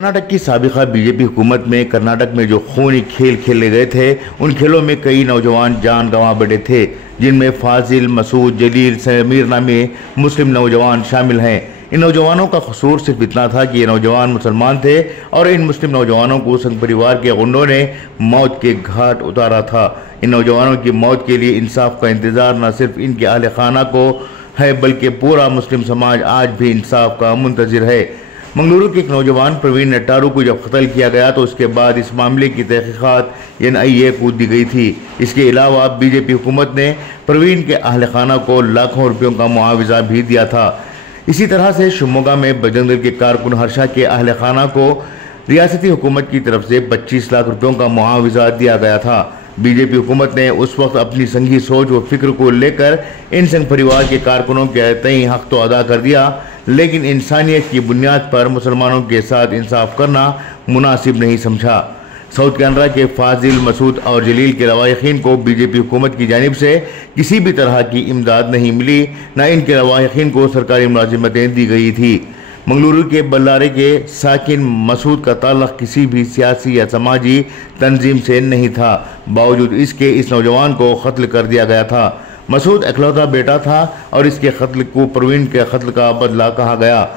कर्नाटक की साबिका बीजेपी हुकूमत में कर्नाटक में जो खूनी खेल खेले गए थे, उन खेलों में कई नौजवान जान गंवा बैठे थे, जिनमें फाजिल, मसूद, जलील, समीर नामी मुस्लिम नौजवान शामिल हैं। इन नौजवानों का कसूर सिर्फ इतना था कि ये नौजवान मुसलमान थे और इन मुस्लिम नौजवानों को संघ परिवार के गुंडों ने मौत के घाट उतारा था। इन नौजवानों की मौत के लिए इंसाफ का इंतजार न सिर्फ इनके अहल खाना को है, बल्कि पूरा मुस्लिम समाज आज भी इंसाफ का मुंतजिर है। मंगलुरु के एक नौजवान प्रवीण नट्टारू को जब कत्ल किया गया तो उसके बाद इस मामले की तहकीकात NIA को दी गई थी। इसके अलावा बीजेपी हुकूमत ने प्रवीण के अहल खाना को लाखों रुपयों का मुआवजा भी दिया था। इसी तरह से शिवमोगा में बजरंग दल के कारकुन हर्षा के अहल खाना को रियासती हुकूमत की तरफ से 25 लाख रुपयों का मुआवजा दिया गया था। बीजेपी हुकूमत ने उस वक्त अपनी संघी सोच व फिक्र को लेकर इन संघ परिवार के कारकुनों के तय हक तो अदा कर दिया, लेकिन इंसानियत की बुनियाद पर मुसलमानों के साथ इंसाफ करना मुनासिब नहीं समझा। साउथ कैनरा के फाजिल, मसूद और जलील के लवाहिकीन को बीजेपी हुकूमत की जानिब से किसी भी तरह की इमदाद नहीं मिली, न इनके लवाहिकीन को सरकारी मुलाजिमतें दी गई थी। मंगलुरु के बल्लारे के साकिन मसूद का ताल्लुक किसी भी सियासी या समाजी तंजीम से नहीं था, बावजूद इसके इस नौजवान को कत्ल कर दिया गया था। मसूद इकलौता बेटा था और इसके कत्ल को प्रवीण के कत्ल का बदला कहा गया।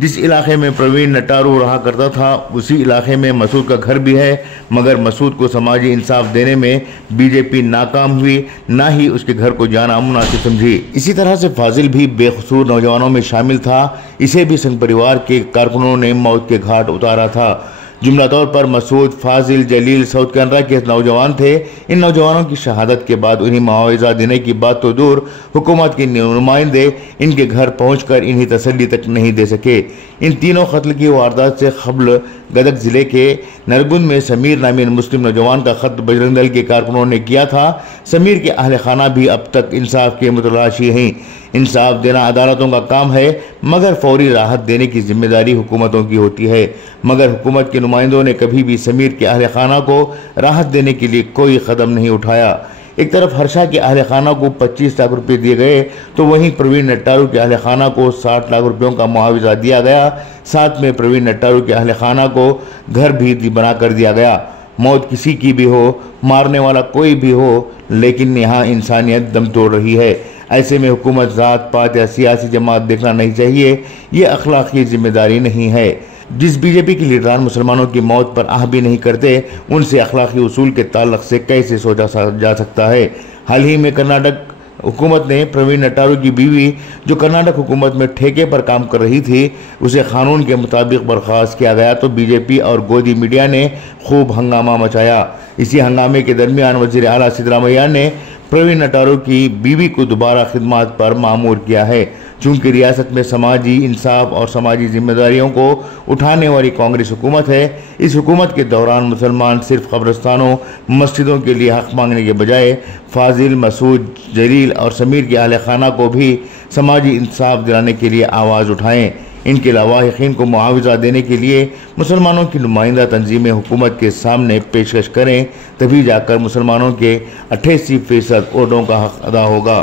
जिस इलाके में प्रवीण नट्टारू रहा करता था, उसी इलाके में मसूद का घर भी है, मगर मसूद को समाजी इंसाफ देने में बीजेपी नाकाम हुई, ना ही उसके घर को जाना मुनासिब समझी। इसी तरह से फाजिल भी बेकसूर नौजवानों में शामिल था, इसे भी संघ परिवार के कारकुनों ने मौत के घाट उतारा था। जुमला तौर पर मसूद, फाजिल, जलील साउथ कैनरा के नौजवान थे। इन नौजवानों की शहादत के बाद उन्हें मुआवजा देने की बात तो दूर, हुकूमत के नुमाइंदे इनके घर पहुंचकर इन्हें तसल्ली तक नहीं दे सके। इन तीनों कत्ल की वारदात से कबल गदग जिले के नरगुंद में समीर नामी मुस्लिम नौजवान का खत बजरंग दल के कारकुनों ने किया था। समीर के अहल खाना भी अब तक इंसाफ के मुतलाशी हैं। इंसाफ देना अदालतों का काम है, मगर फौरी राहत देने की जिम्मेदारी हुकूमतों की होती है। मगर हुकूमत के नुमाइंदों ने कभी भी समीर के अहल खाना को राहत देने के लिए कोई कदम नहीं उठाया। एक तरफ हर्षा के अहल खाना को 25 लाख रुपये दिए गए, तो वहीं प्रवीण नट्टारू के अहल खाना को 60 लाख रुपयों का मुआवजा दिया गया। साथ में प्रवीण नट्टारू के अहल खाना को घर भी बना कर दिया गया। मौत किसी की भी हो, मारने वाला कोई भी हो, लेकिन यहाँ इंसानियत दम तोड़ रही है। ऐसे में हुकूमत ज़ात पात या सियासी जमात देखना नहीं चाहिए, ये अखलाकी जिम्मेदारी नहीं है। जिस बीजेपी के लीडरान मुसलमानों की मौत पर आह भी नहीं करते, उनसे अखलाकी उसूल के ताल्लुक से कैसे सोचा जा सकता है। हाल ही में कर्नाटक हुकूमत ने प्रवीण नट्टारू की बीवी, जो कर्नाटक हुकूमत में ठेके पर काम कर रही थी, उसे कानून के मुताबिक बर्खास्त किया गया, तो बीजेपी और गोदी मीडिया ने खूब हंगामा मचाया। इसी हंगामे के दरमियान वज़ीर आला सिद्धरामैया ने प्रवीण नट्टारू की बीवी को दोबारा खिदमत पर मामूर किया है। चूंकि रियासत में समाजी इंसाफ और समाजी जिम्मेदारियों को उठाने वाली कांग्रेस हुकूमत है, इस हुकूमत के दौरान मुसलमान सिर्फ कब्रस्तानों, मस्जिदों के लिए हक मांगने के बजाय फाजिल, मसूद, जलील और समीर के अहल खाना को भी समाजी इंसाफ दिलाने के लिए आवाज़ उठाएं। इनके लवाहिकीन को मुआवजा देने के लिए मुसलमानों की नुमाइंदा तंजीमें हुकूमत के सामने पेशकश करें, तभी जाकर मुसलमानों के 88% वोटों का हक अदा होगा।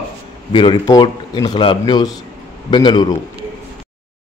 ब्यूरो रिपोर्ट, इनकलाब न्यूज़, बेंगलुरु।